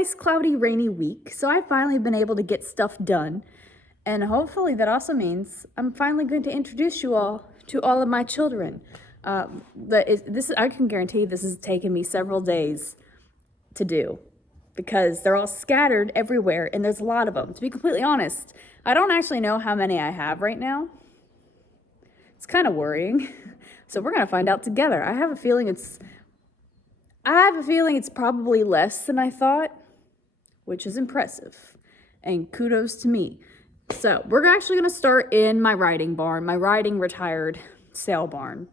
nice cloudy rainy week, so I've finally been able to get stuff done. And hopefully that also means I'm finally going to introduce you all to all of my children. I can guarantee this has taken me several days to do because they're all scattered everywhere and there's a lot of them. To be completely honest, I don't actually know how many I have right now. It's kind of worrying. So we're gonna find out together. I have a feeling it's probably less than I thought, which is impressive. And kudos to me. So we're actually gonna start in my riding barn, my riding retired sale barn.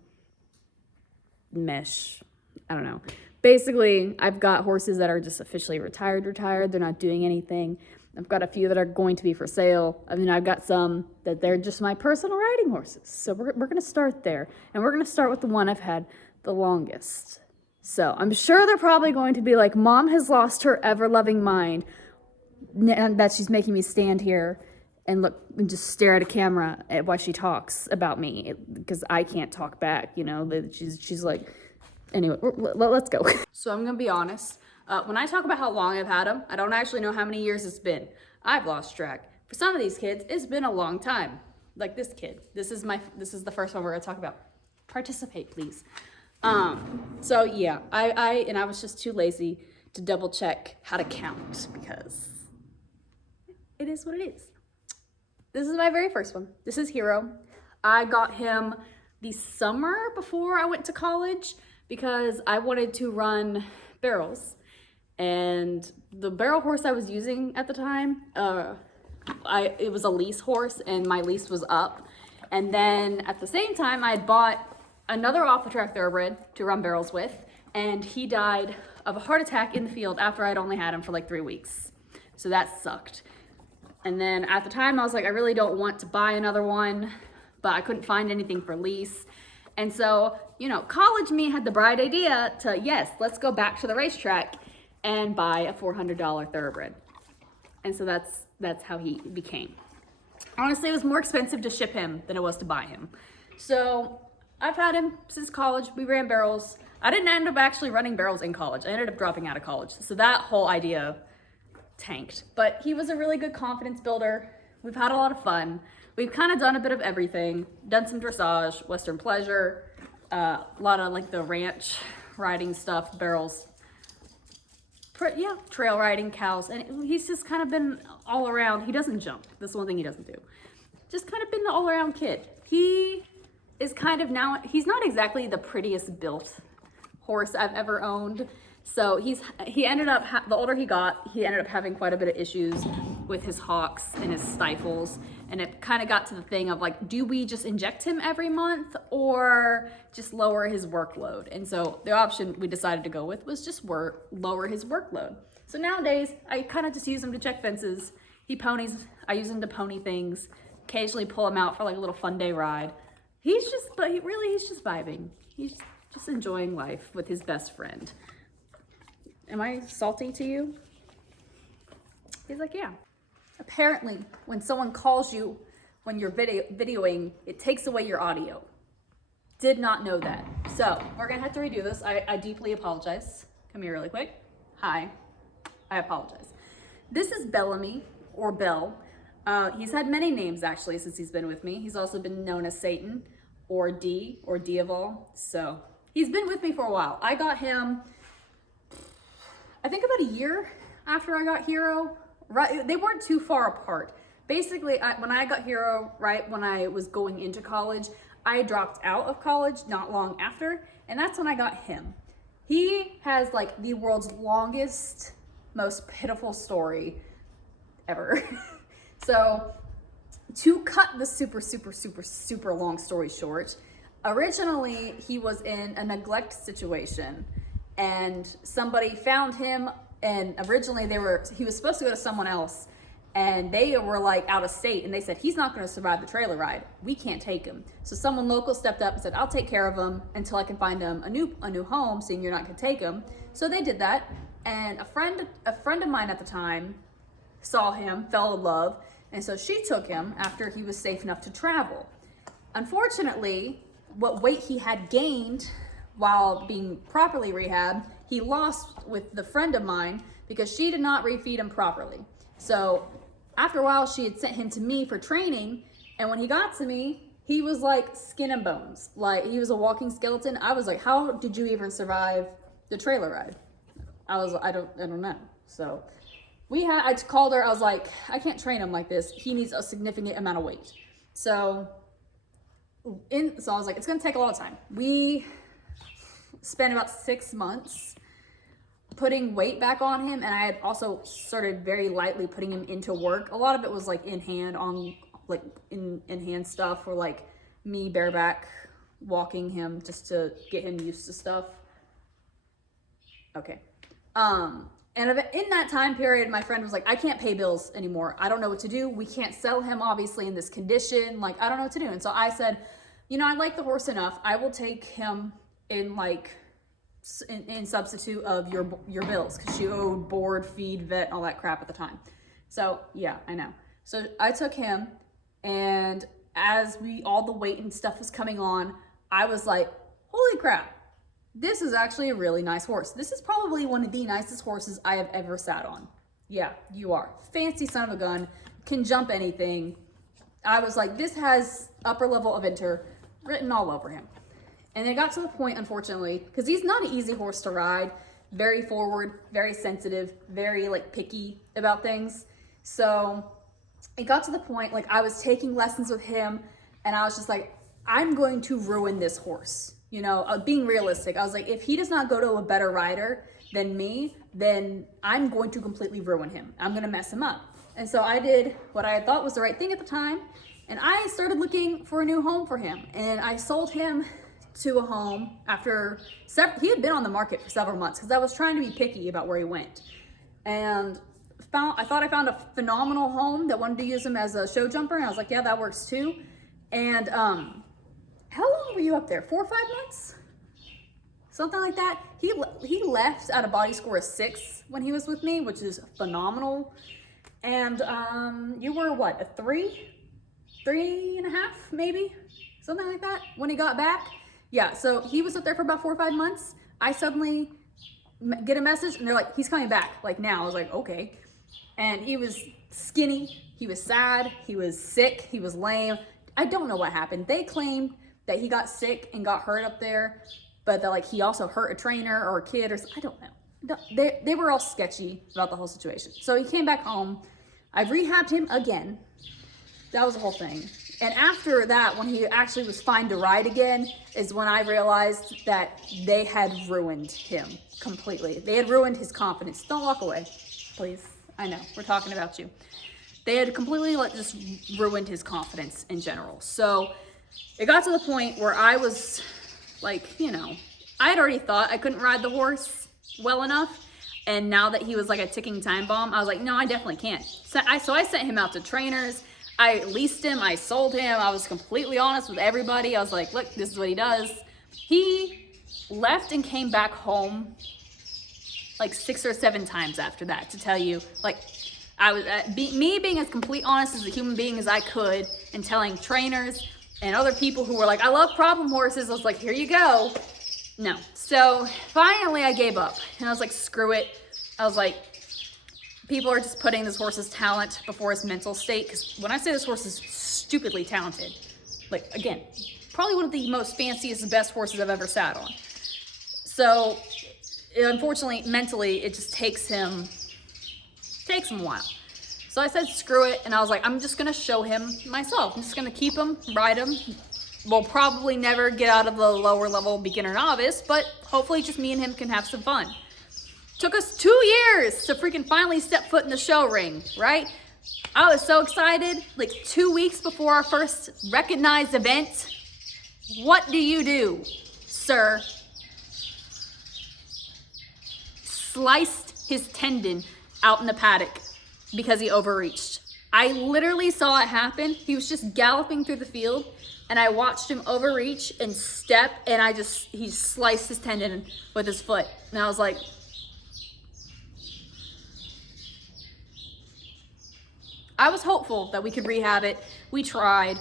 Mesh, I don't know. Basically, I've got horses that are just officially retired. They're not doing anything. I've got a few that are going to be for sale. I mean, I've got some that they're just my personal riding horses. So we're gonna start there. And we're gonna start with the one I've had the longest. So I'm sure they're probably going to be like, Mom has lost her ever-loving mind, and that she's making me stand here and look and just stare at a camera while she talks about me because I can't talk back, you know. She's like, anyway, let's go. So I'm gonna be honest. When I talk about how long I've had them, I don't actually know how many years it's been. I've lost track. For some of these kids, it's been a long time. Like this kid. This is the first one we're gonna talk about. Participate, please. So yeah, I was just too lazy to double check how to count because it is what it is. This is my very first one. This is Hero. I got him the summer before I went to college because I wanted to run barrels. And the barrel horse I was using at the time, it was a lease horse and my lease was up. And then at the same time, I had bought another off-the-track thoroughbred to run barrels with, and he died of a heart attack in the field after I'd only had him for like 3 weeks. So that sucked. And then at the time I was like, I really don't want to buy another one, but I couldn't find anything for lease. And so, you know, college me had the bright idea to, yes, let's go back to the racetrack and buy a $400 thoroughbred. And so that's how he became. Honestly, it was more expensive to ship him than it was to buy him. So I've had him since college. We ran barrels. I didn't end up actually running barrels in college. I ended up dropping out of college. So that whole idea tanked. But he was a really good confidence builder. We've had a lot of fun. We've kind of done a bit of everything. Done some dressage, Western pleasure, a lot of like the ranch riding stuff, barrels. Yeah, trail riding, cows. And he's just kind of been all around. He doesn't jump. That's one thing he doesn't do. Just kind of been the all around kid. He is kind of now, he's not exactly the prettiest built horse I've ever owned. So he ended up, the older he got, he ended up having quite a bit of issues with his hocks and his stifles. And it kind of got to the thing of like, do we just inject him every month or just lower his workload? And so the option we decided to go with was just lower his workload. So nowadays I kind of just use him to check fences. He ponies, I use him to pony things, occasionally pull him out for like a little fun day ride. He's just vibing. He's just enjoying life with his best friend. Am I salty to you? He's like, yeah. Apparently, when someone calls you when you're videoing, it takes away your audio. Did not know that. So we're gonna have to redo this. I deeply apologize. Come here really quick. Hi, I apologize. This is Bellamy, or Bell. He's had many names actually since he's been with me. He's also been known as Satan, or Diaval. So he's been with me for a while. I got him, I think about a year after I got Hero. Right, they weren't too far apart. Basically, when I got Hero, right when I was going into college, I dropped out of college not long after, and that's when I got him. He has like the world's longest, most pitiful story ever. So to cut the super long story short, originally he was in a neglect situation and somebody found him. And originally he was supposed to go to someone else and they were like out of state and they said, he's not gonna survive the trailer ride. We can't take him. So someone local stepped up and said, I'll take care of him until I can find him a new home, seeing you're not gonna take him. So they did that. And a friend of mine at the time saw him, fell in love. And so she took him after he was safe enough to travel. Unfortunately, what weight he had gained while being properly rehabbed, he lost with the friend of mine because she did not refeed him properly. So after a while, she had sent him to me for training. And when he got to me, he was like skin and bones. Like, he was a walking skeleton. I was like, how did you even survive the trailer ride? I don't know. So I called her. I was like, I can't train him like this. He needs a significant amount of weight. So I was like, it's going to take a lot of time. We spent about 6 months putting weight back on him. And I had also started very lightly putting him into work. A lot of it was like in hand stuff, or like me bareback walking him just to get him used to stuff. Okay. And in that time period, my friend was like, I can't pay bills anymore. I don't know what to do. We can't sell him, obviously, in this condition. Like, I don't know what to do. And so I said, I like the horse enough. I will take him in substitute of your bills, because she owed board, feed, vet, all that crap at the time. So yeah, I know. So I took him, and as all the weight and stuff was coming on, I was like, holy crap. This is actually a really nice horse. This is probably one of the nicest horses I have ever sat on. Yeah, you are. Fancy son of a gun, can jump anything. I was like, this has upper level adventure written all over him. And it got to the point, unfortunately, because he's not an easy horse to ride, very forward, very sensitive, very picky about things. So it got to the point, I was taking lessons with him, and I was just like, I'm going to ruin this horse. Being realistic, I was like, if he does not go to a better rider than me, then I'm going to completely ruin him. I'm going to mess him up. And so I did what I thought was the right thing at the time, and I started looking for a new home for him. And I sold him to a home after he had been on the market for several months, because I was trying to be picky about where he went. And I thought I found a phenomenal home that wanted to use him as a show jumper, and I was like, yeah, that works too. And how long were you up there? 4 or 5 months? Something like that. He left at a body score of 6 when he was with me, which is phenomenal. And you were what, a 3? 3.5 maybe? Something like that when he got back. Yeah, so he was up there for about 4 or 5 months. I suddenly get a message, and they're like, he's coming back, now. I was like, okay. And he was skinny, he was sad, he was sick, he was lame. I don't know what happened. They claimed that he got sick and got hurt up there, but that he also hurt a trainer or a kid or something. I don't know. They were all sketchy about the whole situation. So he came back home. I've rehabbed him again. That was the whole thing. And after that, when he actually was fine to ride again, is when I realized that they had ruined him completely. They had ruined his confidence. Don't walk away, please. I know, we're talking about you. They had completely just ruined his confidence in general. So it got to the point where I was I had already thought I couldn't ride the horse well enough. And now that he was like a ticking time bomb, I was like, no, I definitely can't. So I sent him out to trainers. I leased him. I sold him. I was completely honest with everybody. I was like, look, this is what he does. He left and came back home 6 or 7 times after that, to tell you, I was me being as complete honest as a human being as I could, and telling trainers and other people who were like, I love problem horses. I was like, here you go. No. So finally I gave up, and I was like, screw it. I was like, people are just putting this horse's talent before his mental state. Because when I say this horse is stupidly talented, again, probably one of the most fanciest, best horses I've ever sat on. So unfortunately, mentally, it just takes him a while. So I said, screw it. And I was like, I'm just going to show him myself. I'm just going to keep him, ride him. We'll probably never get out of the lower level beginner novice, but hopefully just me and him can have some fun. Took us 2 years to freaking finally step foot in the show ring, right? I was so excited. 2 weeks before our first recognized event, what do, sir? Sliced his tendon out in the paddock because he overreached. I literally saw it happen. He was just galloping through the field, and I watched him overreach and step, and he sliced his tendon with his foot. And I was like, I was hopeful that we could rehab it. We tried.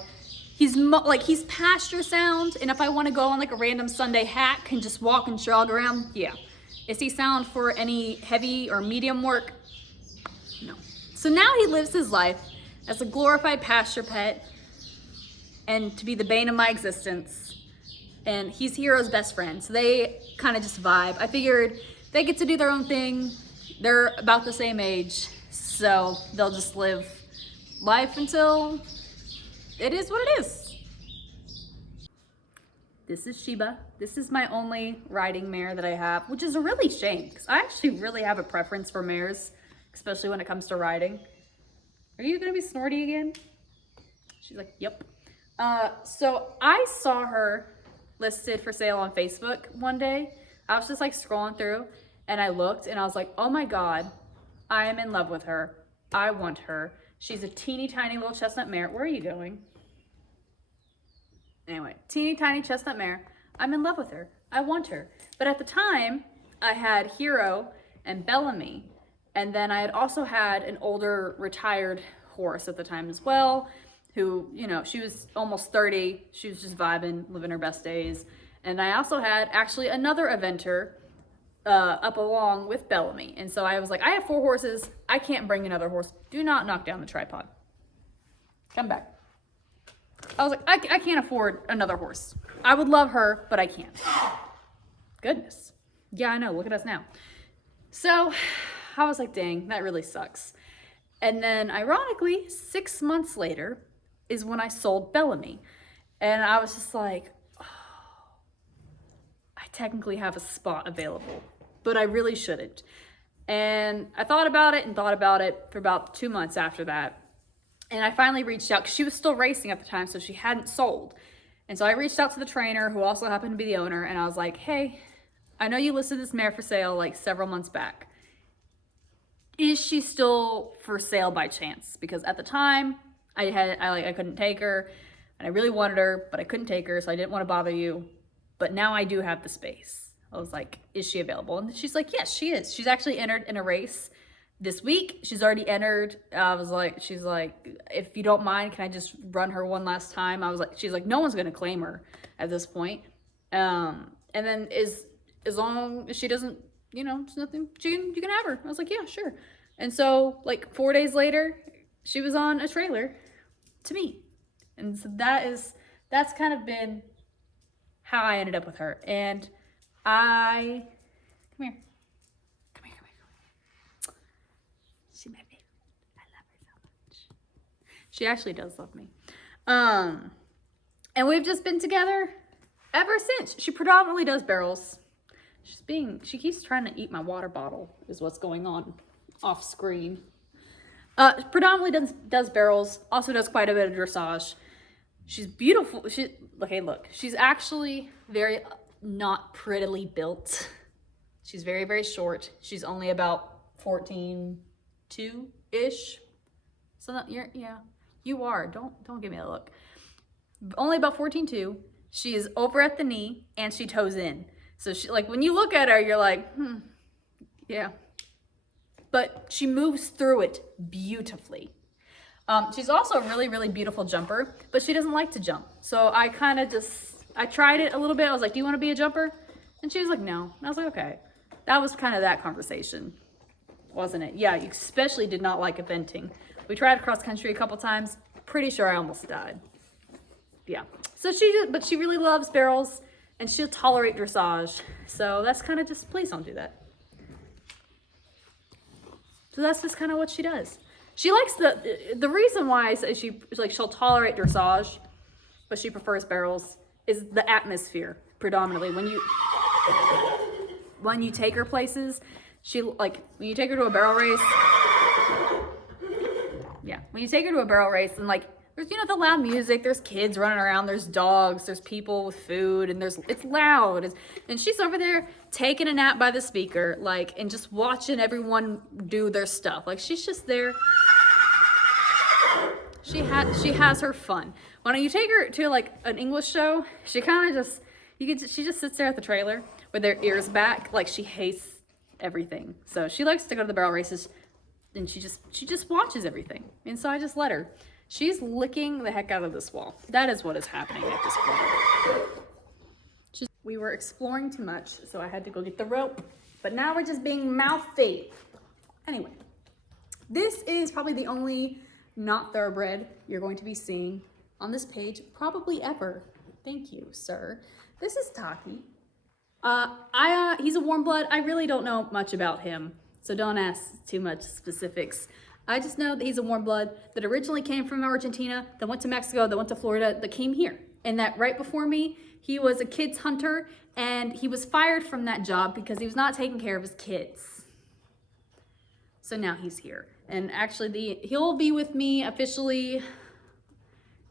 He's pasture sound, and if I want to go on a random Sunday hack and just walk and jog around, yeah. Is he sound for any heavy or medium work? No. So now he lives his life as a glorified pasture pet and to be the bane of my existence. And he's Hero's best friend. So they kind of just vibe. I figured they get to do their own thing. They're about the same age. So they'll just live life until it is what it is. This is Sheba. This is my only riding mare that I have, which is a really shame because I actually really have a preference for mares, especially when it comes to riding. Are you gonna be snorty again? She's like, yep. So I saw her listed for sale on Facebook one day. I was just like scrolling through and I looked and I was like, oh my God, I am in love with her. I want her. She's a teeny tiny little chestnut mare. Where are you going? Anyway, teeny tiny chestnut mare. I'm in love with her. I want her. But at the time, I had Hero and Bellamy. And then I had also had an older retired horse at the time as well, who, you know, she was almost 30. She was just vibing, living her best days. And I also had actually another eventer up along with Bellamy. And so I was like, I have 4 horses. I can't bring another horse. Do not knock down the tripod. Come back. I was like, I can't afford another horse. I would love her, but I can't. Goodness. Yeah, I know. Look at us now. So I was like, dang, that really sucks. And then ironically, 6 months later is when I sold Bellamy. And I was just like, oh, I technically have a spot available, but I really shouldn't. And I thought about it for about 2 months after that. And I finally reached out because she was still racing at the time, so she hadn't sold. And so I reached out to the trainer, who also happened to be the owner, and I was like, hey, I know you listed this mare for sale like several months back. Is she still for sale by chance? Because at the time, I couldn't take her, and I really wanted her, but I couldn't take her, so I didn't want to bother you. But now I do have the space. I was like, is she available? And she's like, yes, she is. She's actually entered in a race this week. She's already entered. She's like, if you don't mind, can I just run her one last time? She's like, no one's gonna claim her at this point. And then as long as she doesn't, you know, it's nothing, you can have her. I was like, yeah, sure. And so like 4 days later, she was on a trailer to me. And so that's kind of been how I ended up with her. And come here. She's my favorite. I love her so much. She actually does love me. And we've just been together ever since. She predominantly does barrels. She keeps trying to eat my water bottle is what's going on off screen. Predominantly does barrels, also does quite a bit of dressage. She's beautiful. Look. She's actually very not prettily built. She's very, very short. She's only about 14.2-ish. So you are. Don't give me a look. Only about 14.2. She is over at the knee and she toes in. So she, like, when you look at her, you're like, yeah. But she moves through it beautifully. She's also a really, really beautiful jumper, but she doesn't like to jump. So I tried it a little bit. I was like, do you want to be a jumper? And she was like, no. And I was like, okay. That was kind of that conversation, wasn't it? Yeah, you especially did not like eventing. We tried cross country a couple times. Pretty sure I almost died. Yeah. So but she really loves barrels and she'll tolerate dressage. So that's kind of just, please don't do that. So that's just kind of what she does. She likes the reason why I say she'll tolerate dressage, but she prefers barrels is the atmosphere predominantly. When you take her places, when you take her to a barrel race, when you take her to a barrel race and there's, the loud music, there's kids running around, there's dogs, there's people with food, and it's loud. And she's over there taking a nap by the speaker, and just watching everyone do their stuff. She's just there. She has her fun. When you take her to an English show, she kind of she just sits there at the trailer with her ears back, she hates everything. So she likes to go to the barrel races, and she just watches everything. And so I just let her. She's licking the heck out of this wall. That is what is happening at this point. We were exploring too much, so I had to go get the rope. But now we're just being mouthy. Anyway, this is probably the only not thoroughbred you're going to be seeing on this page, probably ever. Thank you, sir. This is Taki. He's a warm blood. I really don't know much about him, so don't ask too much specifics. I just know that he's a warm blood that originally came from Argentina, that went to Mexico, that went to Florida, that came here. And that right before me, he was a kids hunter, and he was fired from that job because he was not taking care of his kids. So now he's here. And actually, he'll be with me officially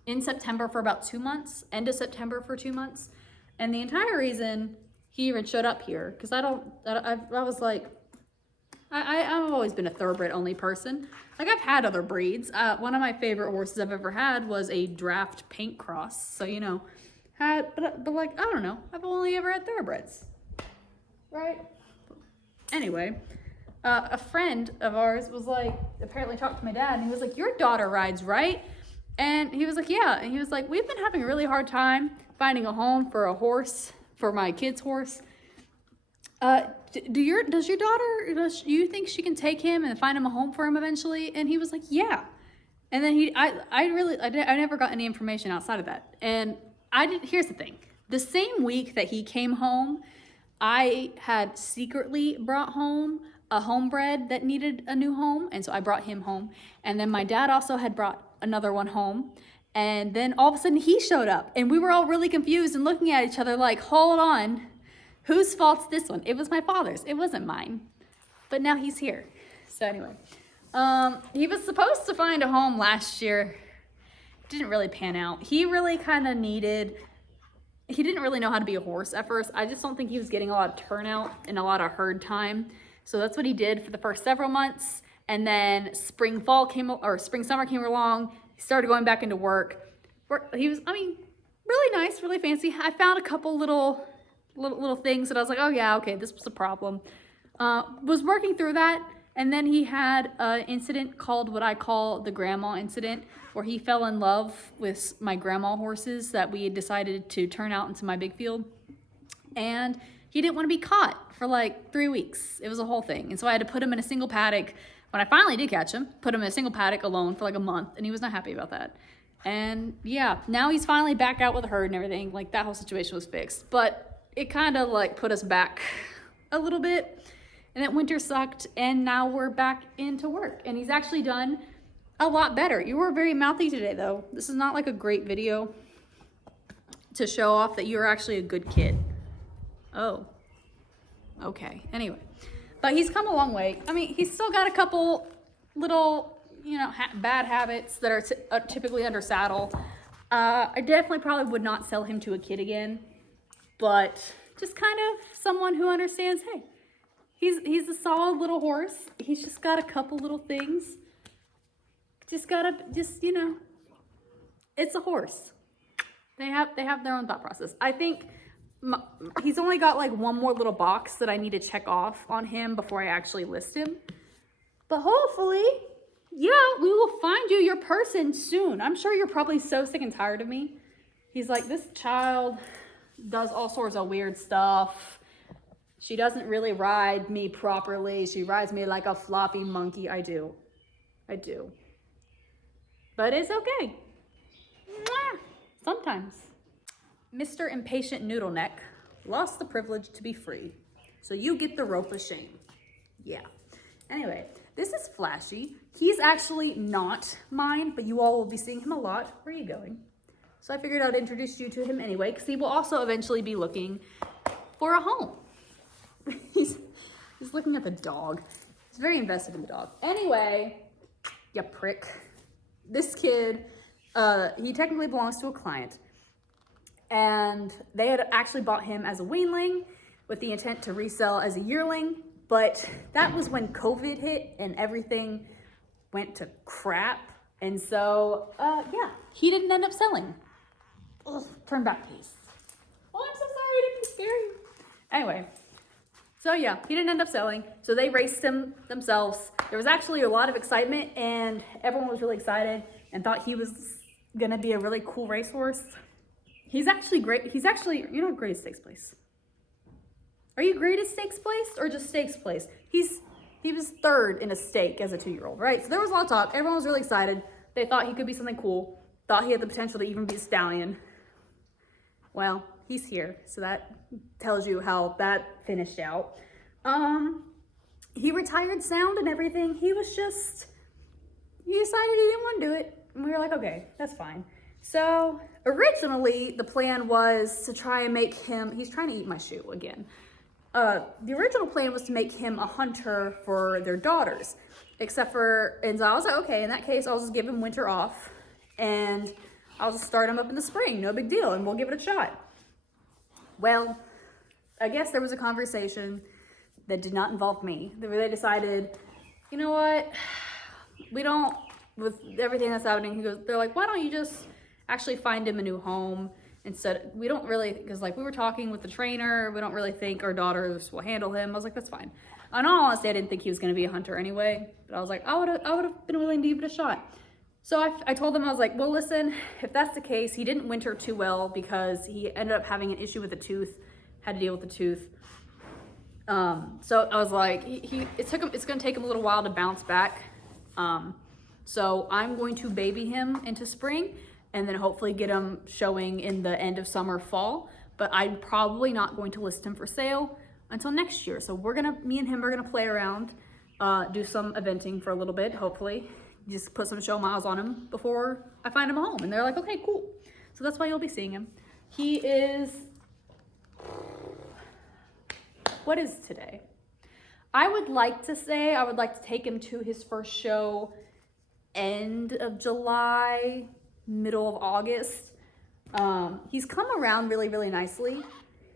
in September for about 2 months, end of September for 2 months. And the entire reason he even showed up here, because I was like, I've always been a thoroughbred only person. Like, I've had other breeds. One of my favorite horses I've ever had was a draft paint cross. So, you know, but like, I don't know. I've only ever had thoroughbreds, right? Anyway, a friend of ours was like, apparently talked to my dad, and he was like, your daughter rides, right? And he was like, yeah. And he was like, we've been having a really hard time finding a home for a horse, for my kid's horse. Does you think she can take him and find him a home for him eventually? And he was like, yeah. And then I never got any information outside of that. And here's the thing. The same week that he came home, I had secretly brought home a homebred that needed a new home. And so I brought him home. And then my dad also had brought another one home. And then all of a sudden he showed up, and we were all really confused and looking at each other like, hold on. Whose fault's this one? It was my father's. It wasn't mine. But now he's here. So anyway, he was supposed to find a home last year. Didn't really pan out. He really kind of he didn't really know how to be a horse at first. I just don't think he was getting a lot of turnout and a lot of herd time. So that's what he did for the first several months. And then spring, summer came along. He started going back into work. He was, really nice, really fancy. I found a couple little things that I was like, oh yeah, okay, this was a problem. Was working through that, and then he had an incident called what I call the grandma incident, where he fell in love with my grandma horses that we had decided to turn out into my big field. And he didn't want to be caught for like 3 weeks. It was a whole thing. And so I had to put him in a single paddock. When I finally did catch him, put him in a single paddock alone for like a month, and he was not happy about that. And yeah, now he's finally back out with the herd and everything. Like, that whole situation was fixed. But it kind of like put us back a little bit, and that winter sucked, and now we're back into work, and he's actually done a lot better. You were very mouthy today, though. This is not like a great video to show off that you're actually a good kid. Oh, okay. Anyway, but he's come a long way. He's still got a couple little, bad habits that are typically under saddle. I definitely probably would not sell him to a kid again. But just kind of someone who understands, hey, he's a solid little horse. He's just got a couple little things. It's a horse. They have their own thought process. I think he's only got like one more little box that I need to check off on him before I actually list him. But hopefully, yeah, we will find you your person soon. I'm sure you're probably so sick and tired of me. He's like, this child does all sorts of weird stuff. She doesn't really ride me properly. She rides me like a floppy monkey. I do. But it's okay. Mwah! Sometimes. Mr. Impatient Noodle Neck lost the privilege to be free. So you get the rope of shame. Yeah. Anyway, this is Flashy. He's actually not mine, but you all will be seeing him a lot. Where are you going? So I figured I'd introduce you to him anyway, because he will also eventually be looking for a home. He's looking at the dog. He's very invested in the dog. Anyway, you prick. This kid, he technically belongs to a client. And they had actually bought him as a weanling with the intent to resell as a yearling. But that was when COVID hit and everything went to crap. And so, yeah, he didn't end up selling. Ugh, turn back, please. Oh, I'm so sorry, I didn't scare you. Anyway, so yeah, he didn't end up selling. So they raced him themselves. There was actually a lot of excitement, and everyone was really excited and thought he was gonna be a really cool racehorse. He's actually great. He's actually, you know, greatest takes place. Are you great at stakes placed or just stakes placed? He was third in a stake as a 2-year-old, right? So there was a lot of talk. Everyone was really excited. They thought he could be something cool. Thought he had the potential to even be a stallion. Well, he's here, so that tells you how that finished out. He retired sound and everything. He decided he didn't want to do it. And we were like, okay, that's fine. So originally the plan was to try and make him, he's trying to eat my shoe again. The original plan was to make him a hunter for their daughters, and so I was like, okay, in that case, I'll just give him winter off and I'll just start him up in the spring. No big deal. And we'll give it a shot. Well, I guess there was a conversation that did not involve me. They decided, you know what? With everything that's happening, they're like, why don't you just actually find him a new home? Instead, because like we were talking with the trainer, we don't really think our daughters will handle him. I was like, that's fine. In all honesty, I didn't think he was going to be a hunter anyway, but I was like, I would have been willing to give it a shot. So I told him, I was like, well, listen, if that's the case, he didn't winter too well because he ended up having an issue with a tooth, had to deal with the tooth. So I was like, it's going to take him a little while to bounce back. So I'm going to baby him into spring and then hopefully get him showing in the end of summer, fall. But I'm probably not going to list him for sale until next year. So me and him are gonna play around, do some eventing for a little bit, hopefully. Just put some show miles on him before I find him a home. And they're like, okay, cool. So that's why you'll be seeing him. What is today? I would like to take him to his first show end of July, middle of August. He's come around really, really nicely.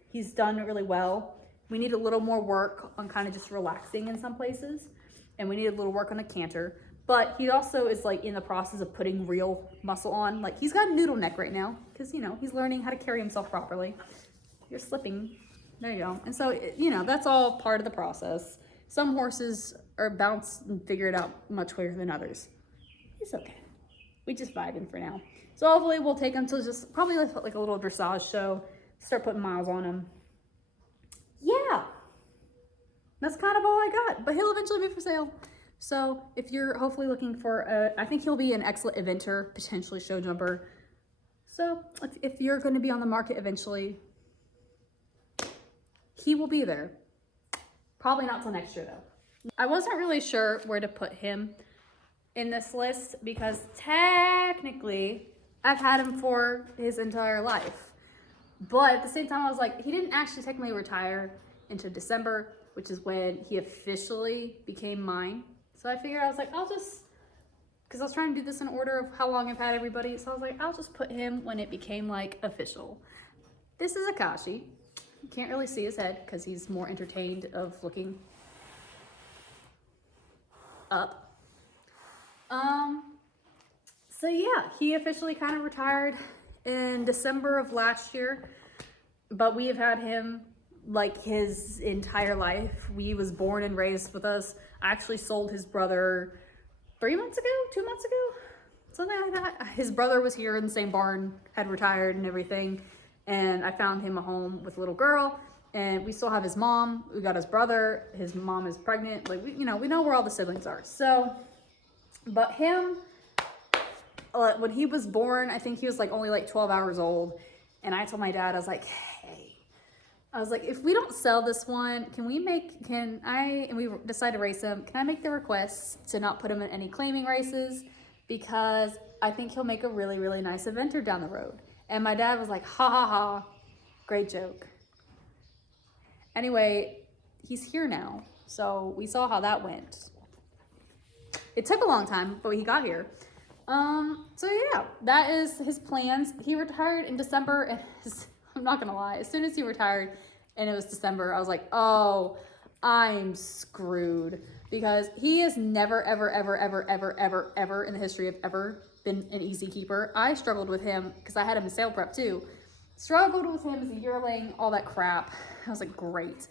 He's done really well. We need a little more work on kind of just relaxing in some places. And we need a little work on the canter. But he also is like in the process of putting real muscle on. Like he's got a noodle neck right now because, he's learning how to carry himself properly. You're slipping. There you go. And so, that's all part of the process. Some horses are bounced and figure it out much quicker than others. It's okay. We just vibing for now. So hopefully we'll take him to just probably like a little dressage show, start putting miles on him. Yeah, that's kind of all I got, but he'll eventually be for sale. So if you're hopefully looking for I think he'll be an excellent eventer, potentially show jumper. So if you're going to be on the market eventually, he will be there. Probably not till next year though. I wasn't really sure where to put him in this list because technically I've had him for his entire life. But at the same time, I was like, he didn't actually technically retire into December, which is when he officially became mine. So I figured, I was like, because I was trying to do this in order of how long I've had everybody. So I was like, I'll just put him when it became like official. This is Akashi. You can't really see his head because he's more entertained of looking up. So yeah, he officially kind of retired in December of last year, but we have had him like his entire life. He was born and raised with us. I actually sold his brother 2 months ago, something like that. His brother was here in the same barn, had retired and everything. And I found him a home with a little girl, and we still have his mom. We got his brother. His mom is pregnant. Like, we know where all the siblings are. So, but him, when he was born, I think he was like only like 12 hours old. And I told my dad, I was like, hey, if we don't sell this one, and we decide to race him, can I make the request to not put him in any claiming races? Because I think he'll make a really, really nice eventer down the road. And my dad was like, ha ha ha, great joke. Anyway, he's here now. So we saw how that went. It took a long time, but he got here. So yeah, that is his plans. He retired in December, and I'm not gonna lie, as soon as he retired and it was December, I was like, oh, I'm screwed. Because he has never, ever, ever, ever, ever, ever, ever in the history of ever been an easy keeper. I struggled with him because I had him in sale prep too. Struggled with him as a yearling, all that crap. I was like, great.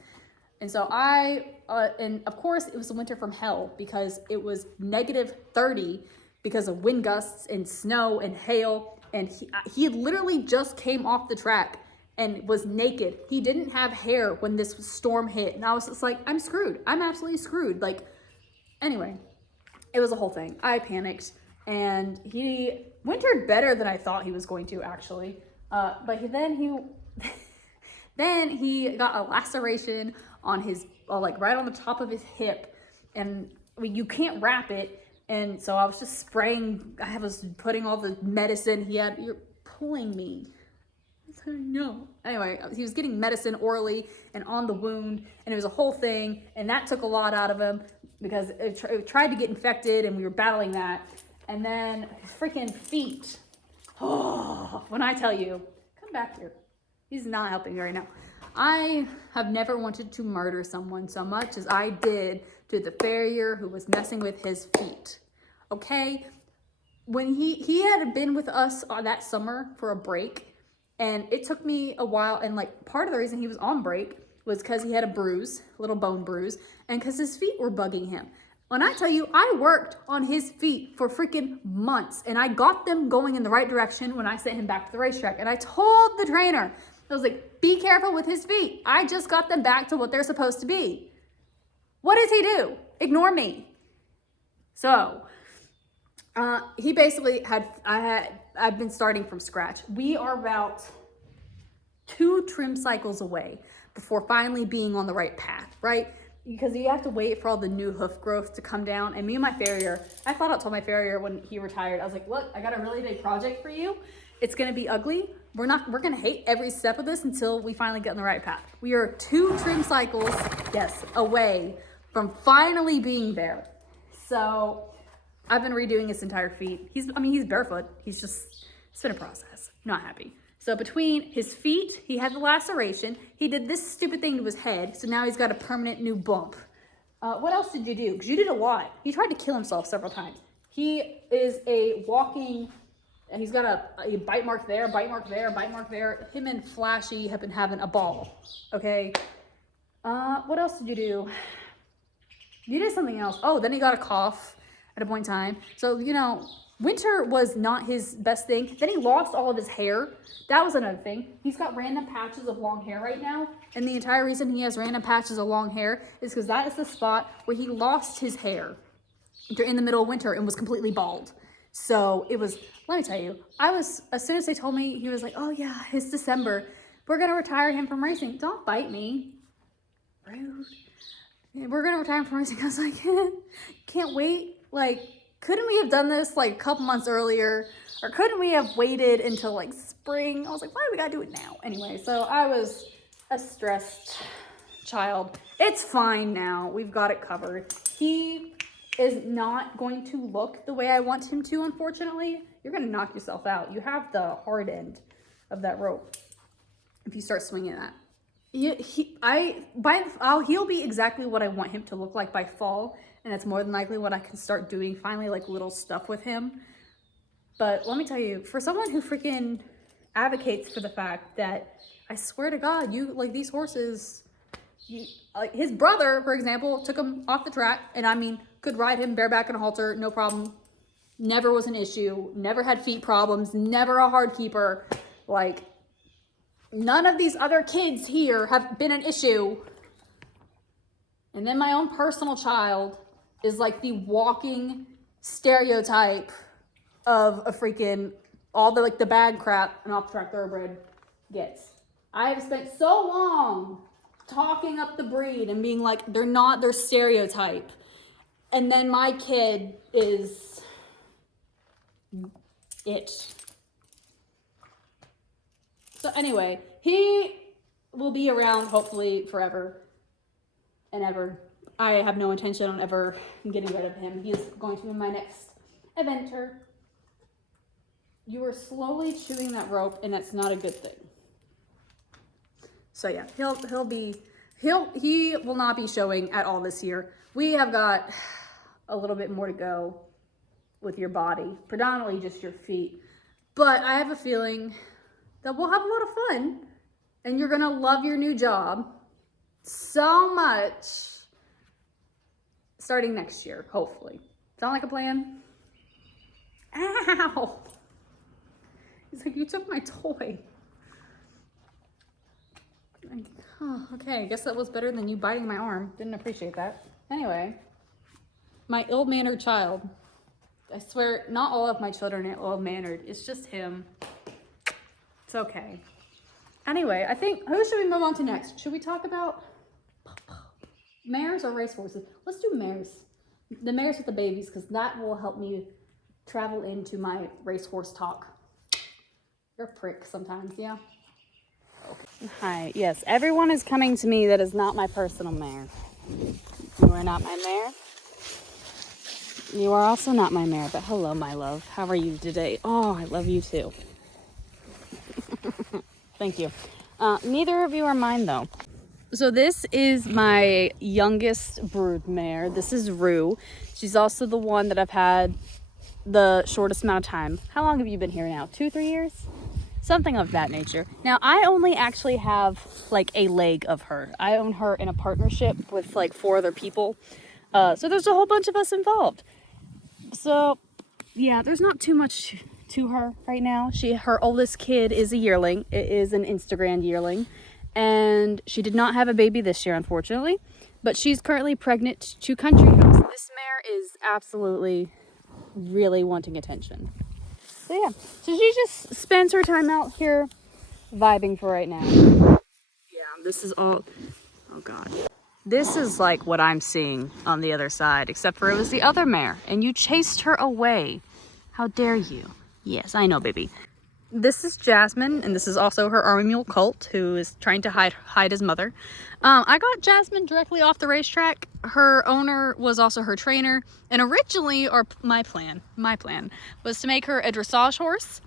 And so and of course it was a winter from hell because it was -30 because of wind gusts and snow and hail. And he literally just came off the track and was naked. He didn't have hair when this storm hit. And I was just like, I'm screwed. I'm absolutely screwed. Like, anyway, it was a whole thing. I panicked, and he wintered better than I thought he was going to, actually. Then he got a laceration on his, like right on the top of his hip, and you can't wrap it. And so I was just spraying, I was putting all the medicine you're pulling me. No. Anyway, he was getting medicine orally and on the wound, and it was a whole thing, and that took a lot out of him because it tried to get infected, and we were battling that. And then his freaking feet. Oh, when I tell you, come back here. He's not helping me right now. I have never wanted to murder someone so much as I did to the farrier who was messing with his feet. Okay? When he had been with us that summer for a break, and it took me a while, and like part of the reason he was on break was because he had a bruise, a little bone bruise, and because his feet were bugging him. When I tell you, I worked on his feet for freaking months, and I got them going in the right direction when I sent him back to the racetrack. And I told the trainer, I was like, be careful with his feet. I just got them back to what they're supposed to be. What does he do? Ignore me. So, he basically I've been starting from scratch. We are about 2 trim cycles away before finally being on the right path, right? Because you have to wait for all the new hoof growth to come down. And me and my farrier, I flat out told my farrier when he retired, I was like, look, I got a really big project for you. It's gonna be ugly. We're gonna hate every step of this until we finally get on the right path. We are 2 trim cycles, yes, away from finally being there. So I've been redoing his entire feet. He's barefoot. It's been a process. Not happy. So between his feet, he had the laceration. He did this stupid thing to his head. So now he's got a permanent new bump. What else did you do? Because you did a lot. He tried to kill himself several times. He is a walking, and he's got a bite mark there, bite mark there, bite mark there. Him and Flashy have been having a ball. Okay. What else did you do? You did something else. Oh, then he got a cough at a point in time. So, winter was not his best thing. Then he lost all of his hair. That was another thing. He's got random patches of long hair right now. And the entire reason he has random patches of long hair is because that is the spot where he lost his hair in the middle of winter and was completely bald. So it was, let me tell you, as soon as they told me, he was like, oh yeah, it's December. We're going to retire him from racing. Don't bite me. Rude. We're going to retire him from racing. I was like, can't wait. Like, couldn't we have done this like a couple months earlier? Or couldn't we have waited until like spring? I was like, why do we gotta do it now? Anyway, so I was a stressed child. It's fine now. We've got it covered. He is not going to look the way I want him to, unfortunately. You're gonna knock yourself out. You have the hard end of that rope if you start swinging that. He'll be exactly what I want him to look like by fall. And that's more than likely what I can start doing finally, like little stuff with him. But let me tell you, for someone who freaking advocates for the fact that, I swear to God, these horses, like his brother, for example, took him off the track and could ride him bareback in a halter, no problem. Never was an issue, never had feet problems, never a hard keeper. Like, none of these other kids here have been an issue. And then my own personal child is like the walking stereotype of a freaking, all the the bad crap an off-track thoroughbred gets. I have spent so long talking up the breed and being like, they're not their stereotype. And then my kid is it. So anyway, he will be around hopefully forever and ever. I have no intention on ever getting rid of him. He is going to be my next eventer. You are slowly chewing that rope, and that's not a good thing. So yeah, he will not be showing at all this year. We have got a little bit more to go with your body, predominantly just your feet. But I have a feeling that we'll have a lot of fun, and you're gonna love your new job so much starting next year, hopefully. Sound like a plan? Ow! He's like, you took my toy. Oh, okay, I guess that was better than you biting my arm. Didn't appreciate that. Anyway, my ill-mannered child. I swear, not all of my children are ill-mannered. It's just him. It's okay. Anyway, I think, who should we move on to next? Should we talk about mares or racehorses? Let's do mares. The mares with the babies, because that will help me travel into my racehorse talk. You're a prick sometimes, yeah? Okay. Hi, yes, everyone is coming to me that is not my personal mare. You are not my mare. You are also not my mare, but hello, my love. How are you today? Oh, I love you too. Thank you. Neither of you are mine, though. So this is my youngest brood mare. This is Rue. She's also the one that I've had the shortest amount of time. How long have you been here now? 2-3 years? Something of that nature. Now, I only actually have like a leg of her. I own her in a partnership with like 4 other people. So there's a whole bunch of us involved. So yeah, there's not too much to her right now. Her oldest kid is a yearling. It is an Instagram yearling. And she did not have a baby this year, unfortunately. But she's currently pregnant to Country House. This mare is absolutely really wanting attention. So yeah, so she just spends her time out here vibing for right now. Yeah, this is all, oh God. This is like what I'm seeing on the other side, except for it was the other mare, and you chased her away. How dare you? Yes, I know, baby. This is Jasmine, and this is also her Army Mule Colt, who is trying to hide his mother. I got Jasmine directly off the racetrack. Her owner was also her trainer, and originally, or my plan was to make her a dressage horse.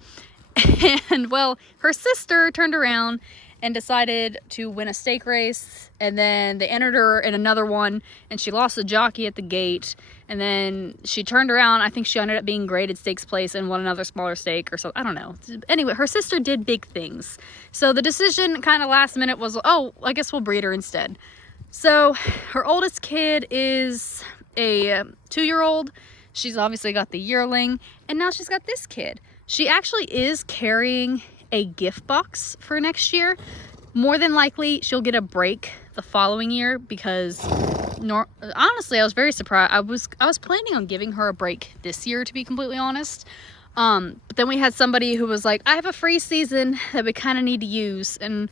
And well, her sister turned around and decided to win a stake race, and then they entered her in another one, and she lost the jockey at the gate, and then she turned around. I think she ended up being graded stakes place and won another smaller stake or so. I don't know. Anyway, her sister did big things. So the decision kind of last minute was, oh, I guess we'll breed her instead. So her oldest kid is a 2-year-old. She's obviously got the yearling, and now she's got this kid. She actually is carrying a gift box for next year. More than likely she'll get a break the following year, because honestly, I was very surprised. I was planning on giving her a break this year, to be completely honest. But then we had somebody who was like, I have a free season that we kind of need to use, and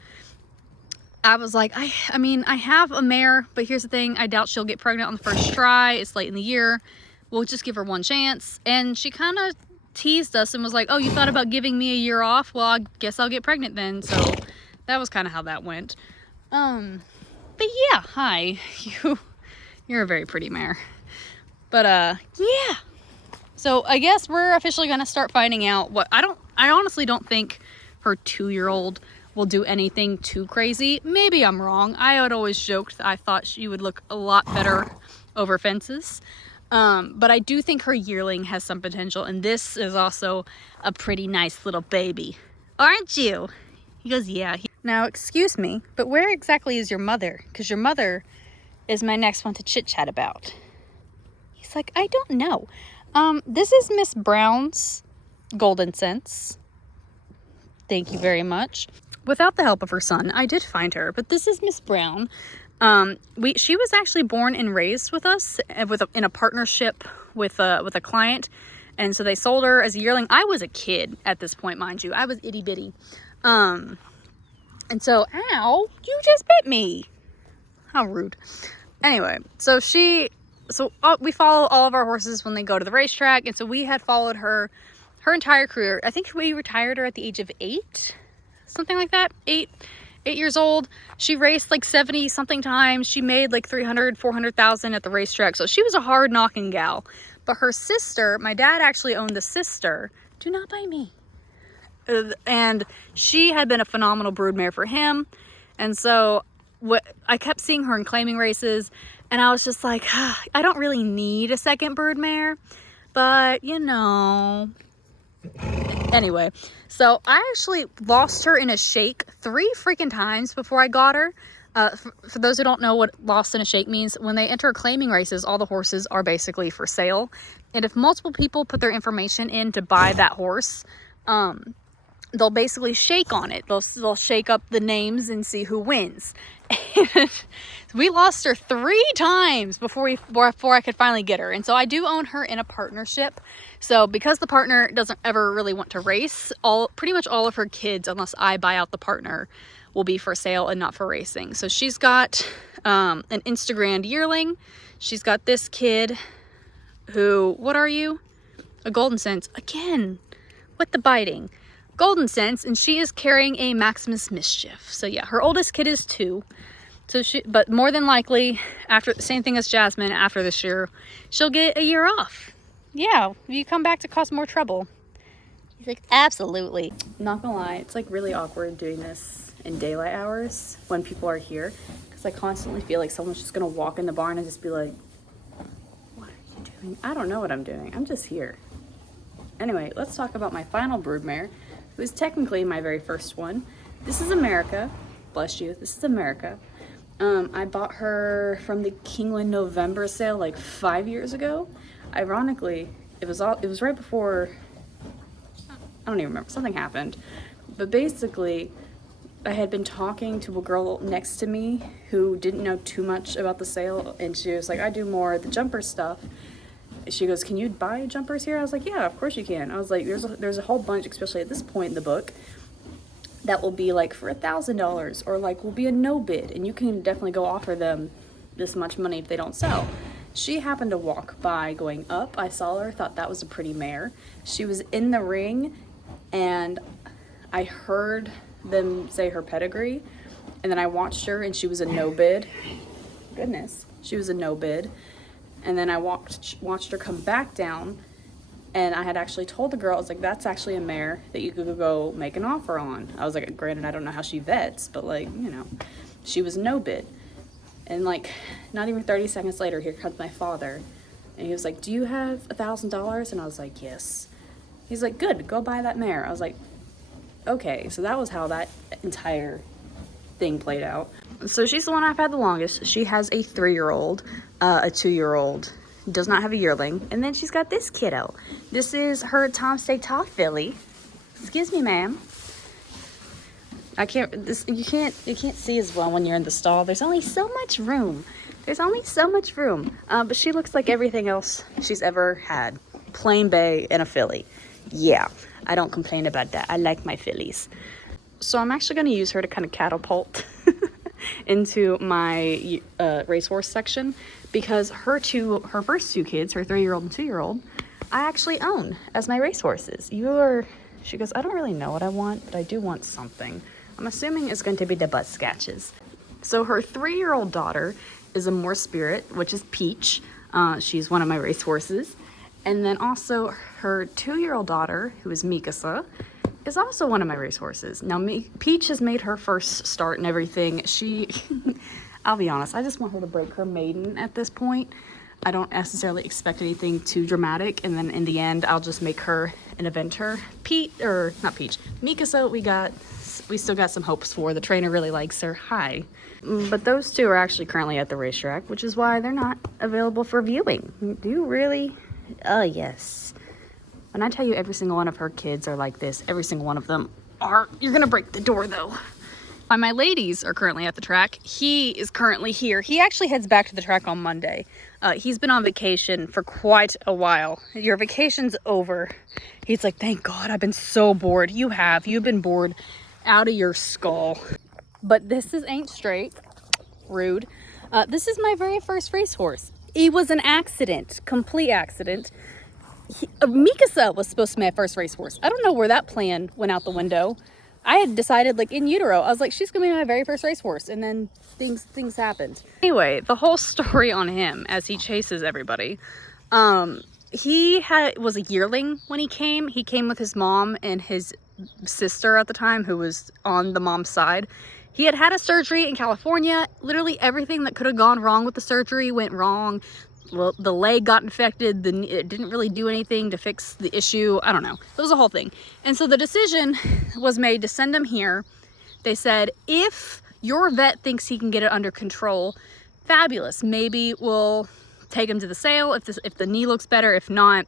I was like, I mean, I have a mare, but here's the thing, I doubt she'll get pregnant on the first try. It's late in the year. We'll just give her one chance. And she kind of teased us and was like, oh, you thought about giving me a year off? Well, I guess I'll get pregnant then. So that was kind of how that went. But yeah, hi. You're a very pretty mare. But yeah. So I guess we're officially gonna start finding out what I honestly don't think her 2-year-old will do anything too crazy. Maybe I'm wrong. I had always joked that I thought she would look a lot better over fences. But I do think her yearling has some potential, and this is also a pretty nice little baby. Aren't you? He goes, yeah. Now, excuse me, but where exactly is your mother? Because your mother is my next one to chit-chat about. He's like, I don't know. This is Miss Brown's Golden Sense. Thank you very much. Without the help of her son, I did find her, but this is Miss Brown. She was actually born and raised with us in a partnership with a client, and so they sold her as a yearling. I was a kid at this point, mind you. I was itty bitty, and so ow, you just bit me. How rude. Anyway, so we follow all of our horses when they go to the racetrack, and so we had followed her entire career. I think we retired her at the age of 8, something like that. 8 years old. She raced like 70 something times. She made like 400,000 at the racetrack. So she was a hard knocking gal. But her sister, my dad actually owned the sister. Do not bite me. And she had been a phenomenal broodmare for him. And so I kept seeing her in claiming races, and I was just like, I don't really need a second broodmare, but you know. Anyway, so I actually lost her in a shake 3 freaking times before I got her. For those who don't know what lost in a shake means, when they enter claiming races, all the horses are basically for sale. And if multiple people put their information in to buy that horse, they'll basically shake on it. They'll shake up the names and see who wins. And we lost her 3 times before I could finally get her. And so I do own her in a partnership. So because the partner doesn't ever really want to race, pretty much all of her kids, unless I buy out the partner, will be for sale and not for racing. So she's got an Instagram yearling. She's got this kid who, what are you? A Golden Sense. Again, with the biting. Golden Sense, and she is carrying a Maximus Mischief. So yeah, her oldest kid is 2. So but more than likely, after the same thing as Jasmine, after this year, she'll get a year off. Yeah, you come back to cause more trouble. He's like, absolutely. Not gonna lie, it's like really awkward doing this in daylight hours when people are here, because I constantly feel like someone's just gonna walk in the barn and just be like, what are you doing? I don't know what I'm doing. I'm just here. Anyway, let's talk about my final broodmare, who is technically my very first one. This is America. Bless you. This is America. I bought her from the Kingland November sale like 5 years ago. Ironically, it was right before, I don't even remember, something happened. But basically, I had been talking to a girl next to me who didn't know too much about the sale, and she was like, I do more of the jumper stuff. She goes, can you buy jumpers here? I was like, yeah, of course you can. I was like, there's a whole bunch, especially at this point in the book, that will be like for $1,000, or like will be a no bid, and you can definitely go offer them this much money if they don't sell. She happened to walk by going up. I saw her, thought that was a pretty mare. She was in the ring, and I heard them say her pedigree, and then I watched her, and she was a no bid. Goodness, she was a no bid. And then I watched her come back down, and I had actually told the girl, I was like, that's actually a mare that you could go make an offer on. I was like, granted, I don't know how she vets, but like, you know, she was no bid. And like, not even 30 seconds later, here comes my father, and he was like, do you have $1,000? And I was like, yes. He's like, good, go buy that mare. I was like, okay. So that was how that entire thing played out. So she's the one I've had the longest. She has a 3-year-old, a 2-year-old, does not have a yearling, and then she's got this kiddo. This is her Tom Stay Tough filly. Excuse me, ma'am. You can't see as well when you're in the stall. There's only so much room. But she looks like everything else she's ever had. Plain bay and a filly. Yeah, I don't complain about that. I like my fillies. So I'm actually going to use her to kind of catapult into my racehorse section, because her first 2 kids, her 3-year-old and 2-year-old, I actually own as my racehorses. She goes, I don't really know what I want, but I do want something. I'm assuming it's going to be the butt scratches. So her 3-year-old daughter is a Moor Spirit, which is Peach. She's one of my racehorses. And then also her 2-year-old daughter, who is Mikasa, is also one of my racehorses. Now, Peach has made her first start and everything. I'll be honest, I just want her to break her maiden at this point. I don't necessarily expect anything too dramatic, and then in the end, I'll just make her an eventer. Mikasa, we still got some hopes for. The trainer really likes her. Hi. But those 2 are actually currently at the racetrack, which is why they're not available for viewing. Do you really? Oh, yes. When I tell you every single one of her kids are like this, every single one of them are. You're gonna break the door though. My ladies are currently at the track. He is currently here. He actually heads back to the track on Monday. He's been on vacation for quite a while. Your vacation's over. He's like, thank God, I've been so bored. You've been bored out of your skull. But this ain't straight. Rude. This is my very first racehorse. It was an accident, complete accident. Mikasa was supposed to be my first racehorse. I don't know where that plan went out the window. I had decided, like, in utero, I was like, she's gonna be my very first racehorse, and then things happened. Anyway, the whole story on him as he chases everybody. He was a yearling when he came. He came with his mom and his sister at the time, who was on the mom's side. He had a surgery in California. Literally everything that could have gone wrong with the surgery went wrong. Well, the leg got infected, it didn't really do anything to fix the issue. I don't know. It was a whole thing. And so the decision was made to send him here. They said, if your vet thinks he can get it under control, fabulous. Maybe we'll take him to the sale if the knee looks better. If not,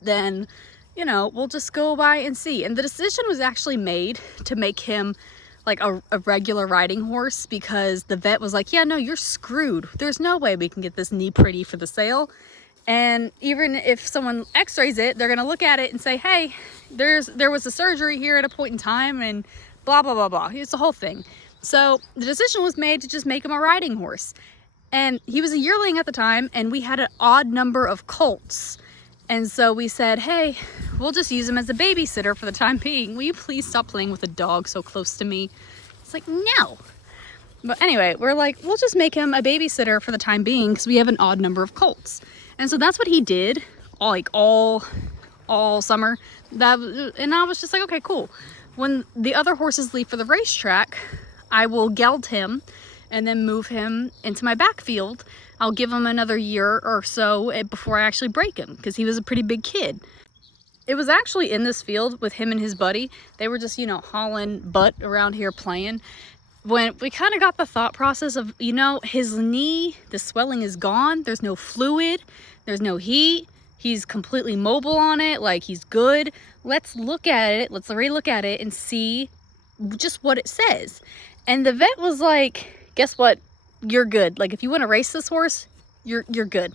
then you know, we'll just go by and see. And the decision was actually made to make him like a regular riding horse, because the vet was like, yeah, no, you're screwed. There's no way we can get this knee pretty for the sale. And even if someone x-rays it, they're going to look at it and say, hey, there was a surgery here at a point in time and blah, blah, blah, blah. It's a whole thing. So the decision was made to just make him a riding horse. And he was a yearling at the time, and we had an odd number of colts. And so we said, hey, we'll just use him as a babysitter for the time being. Will you please stop playing with a dog so close to me? It's like, no. But anyway, we're like, we'll just make him a babysitter for the time being because we have an odd number of colts. And so that's what he did all summer. And I was just like, okay, cool. When the other horses leave for the racetrack, I will geld him and then move him into my backfield. I'll give him another year or so before I actually break him, because he was a pretty big kid. It was actually in this field with him and his buddy. They were just, you know, hauling butt around here playing, when we kind of got the thought process of, you know, his knee, the swelling is gone. There's no fluid. There's no heat. He's completely mobile on it. Like, he's good. Let's look at it. Let's re-look at it and see just what it says. And the vet was like, guess what? You're good. Like, if you want to race this horse, you're good.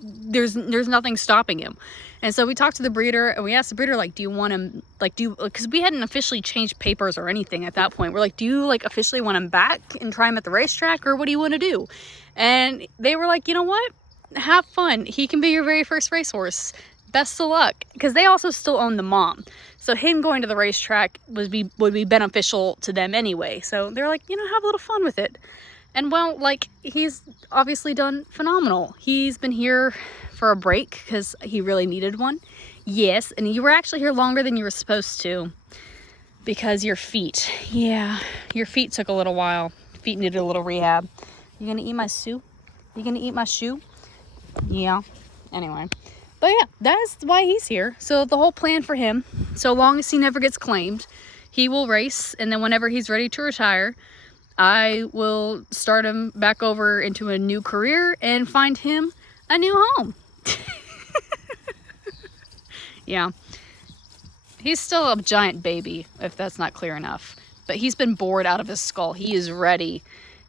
There's nothing stopping him. And so we talked to the breeder, and we asked the breeder, like, do you want him, like, because we hadn't officially changed papers or anything at that point. We're like, do you, like, officially want him back and try him at the racetrack, or what do you want to do? And they were like, you know what? Have fun. He can be your very first racehorse. Best of luck. Because they also still own the mom. So him going to the racetrack would be beneficial to them anyway. So they're like, you know, have a little fun with it. And well, like, he's obviously done phenomenal. He's been here for a break because he really needed one. Yes, and you were actually here longer than you were supposed to because your feet. Yeah, your feet took a little while. Feet needed a little rehab. You gonna eat my shoe? You gonna eat my shoe? Yeah. Anyway. But yeah, that's why he's here. So the whole plan for him, so long as he never gets claimed, he will race, and then whenever he's ready to retire, I will start him back over into a new career and find him a new home. Yeah. He's still a giant baby, if that's not clear enough. But he's been bored out of his skull. He is ready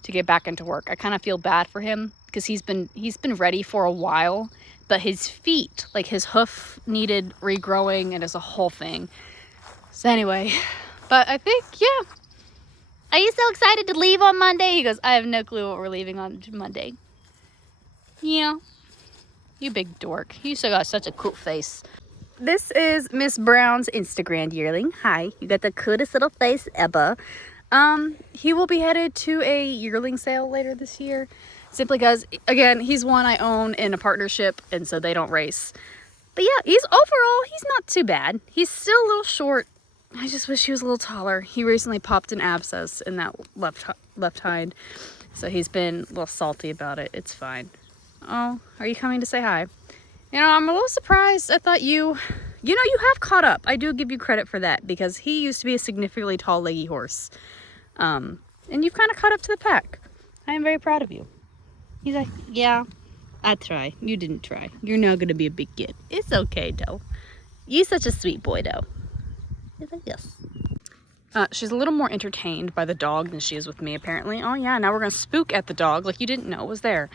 to get back into work. I kind of feel bad for him because he's been ready for a while, but his feet, like his hoof, needed regrowing, and it's a whole thing. So anyway, but I think, yeah. Are you so excited to leave on Monday? He goes, I have no clue what we're leaving on Monday. Yeah. You big dork. You still got such a cool face. This is Miss Brown's Instagram yearling. Hi. You got the cutest little face ever. He will be headed to a yearling sale later this year. Simply because, again, he's one I own in a partnership, and so they don't race. But yeah, he's not too bad. He's still a little short. I just wish he was a little taller. He recently popped an abscess in that left hind, so he's been a little salty about it. It's fine. Oh, are you coming to say hi? You know, I'm a little surprised. I thought you have caught up. I do give you credit for that, because he used to be a significantly tall, leggy horse. And you've kind of caught up to the pack. I am very proud of you. He's like, yeah, I try. You didn't try. You're now going to be a big kid. It's okay, though. You're such a sweet boy, though. He's like, yes. She's a little more entertained by the dog than she is with me, apparently. Oh, yeah, now we're going to spook at the dog like you didn't know was there.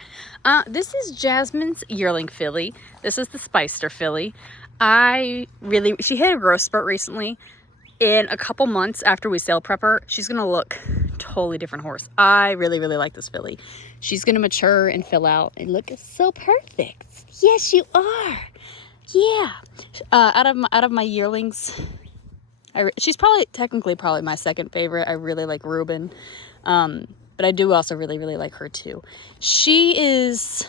This is Jasmine's yearling filly. This is the Spicester filly. She hit a growth spurt recently. In a couple months after we sale prep her, she's going to look totally different horse. I really, really like this filly. She's going to mature and fill out and look so perfect. Yes, you are. Yeah. Out of my yearlings, she's technically my second favorite. I really like Reuben. But I do also really, really like her too. She is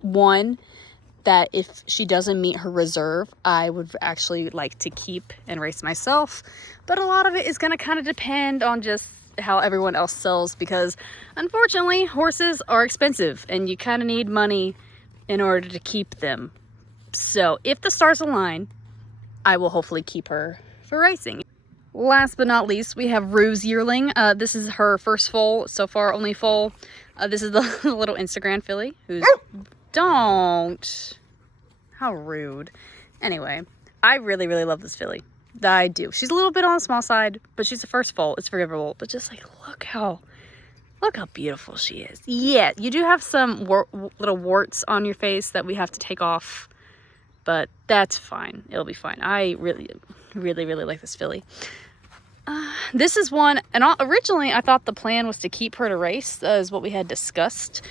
one that if she doesn't meet her reserve, I would actually like to keep and race myself. But a lot of it is going to kind of depend on just how everyone else sells, because unfortunately horses are expensive and you kind of need money in order to keep them. So if the stars align, I will hopefully keep her for racing. Last but not least, we have Rue's yearling. This is her first foal, so far only foal. This is the little Instagram filly who's... Don't. How rude. Anyway, I really, really love this filly. I do. She's a little bit on the small side, but she's the first foal. It's forgivable. But just like, look how beautiful she is. Yeah, you do have some little warts on your face that we have to take off, but that's fine. It'll be fine. I really, really, really like this filly. This is one, and originally I thought the plan was to keep her to race, is what we had discussed.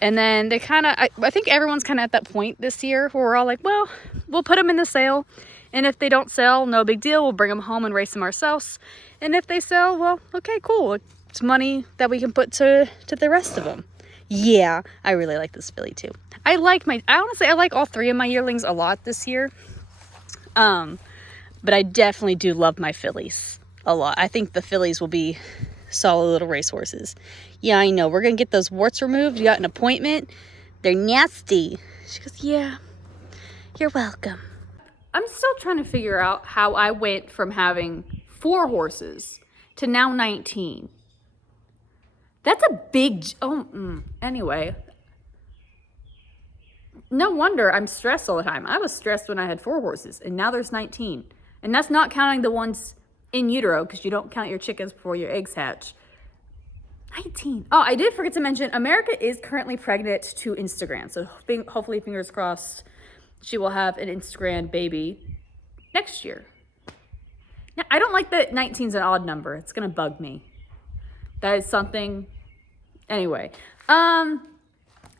And then they kind of, I think everyone's kind of at that point this year where we're all like, well, we'll put them in the sale. And if they don't sell, no big deal. We'll bring them home and race them ourselves. And if they sell, well, okay, cool. It's money that we can put to the rest of them. Yeah, I really like this filly too. I honestly, I like all three of my yearlings a lot this year. But I definitely do love my fillies a lot. I think the fillies will be solid little racehorses. Yeah, I know. We're going to get those warts removed. You got an appointment. They're nasty. She goes, yeah, you're welcome. I'm still trying to figure out how I went from having 4 horses to now 19. That's a big, anyway. No wonder I'm stressed all the time. I was stressed when I had 4 horses, and now there's 19. And that's not counting the ones in utero, because you don't count your chickens before your eggs hatch. 19. Oh, I did forget to mention, America is currently pregnant to Instagram. So hopefully, fingers crossed, she will have an Instagram baby next year. Now, I don't like that 19 is an odd number. It's going to bug me. That is something. Anyway. In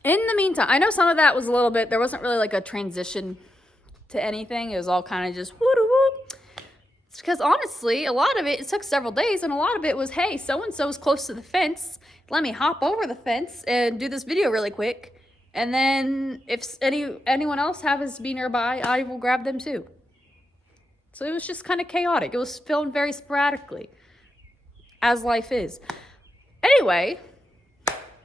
the meantime, I know some of that was a little bit, there wasn't really like a transition to anything. It was all kind of just woo-doo-woo. It's because honestly, a lot of it took several days, and a lot of it was, hey, so-and-so is close to the fence. Let me hop over the fence and do this video really quick. And then if anyone else happens to be nearby, I will grab them too. So it was just kind of chaotic. It was filmed very sporadically, as life is. Anyway,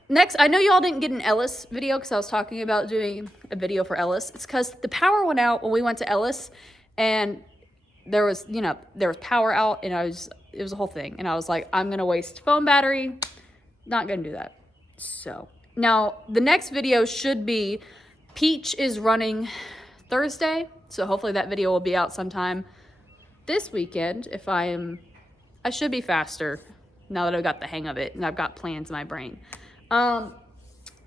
next, I know y'all didn't get an Ellis video because I was talking about doing a video for Ellis. It's because the power went out when we went to Ellis, and there was power out, and it was a whole thing. And I was like, I'm going to waste phone battery. Not going to do that. So now the next video should be, Peach is running Thursday. So hopefully that video will be out sometime this weekend. I should be faster now that I've got the hang of it and I've got plans in my brain. I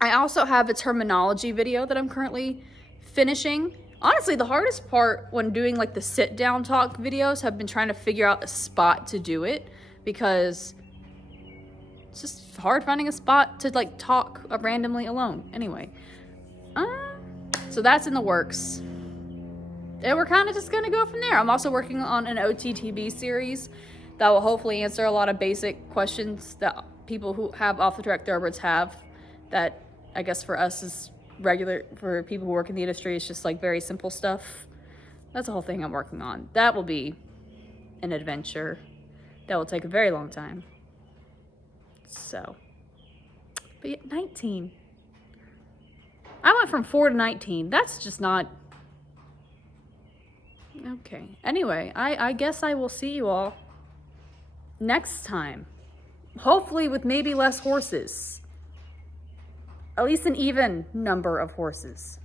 also have a terminology video that I'm currently finishing. Honestly, the hardest part when doing like the sit down talk videos have been trying to figure out a spot to do it, because it's just hard finding a spot to like talk randomly alone. Anyway, so that's in the works. And we're kind of just going to go from there. I'm also working on an OTTB series that will hopefully answer a lot of basic questions that people who have off-the-track thoroughbreds have, that I guess for us is regular. For people who work in the industry, it's just like very simple stuff. That's the whole thing I'm working on. That will be an adventure that will take a very long time. So, but yeah, 19. I went from 4 to 19. That's just not... Okay. Anyway, I guess I will see you all next time. Hopefully with maybe less horses. At least an even number of horses.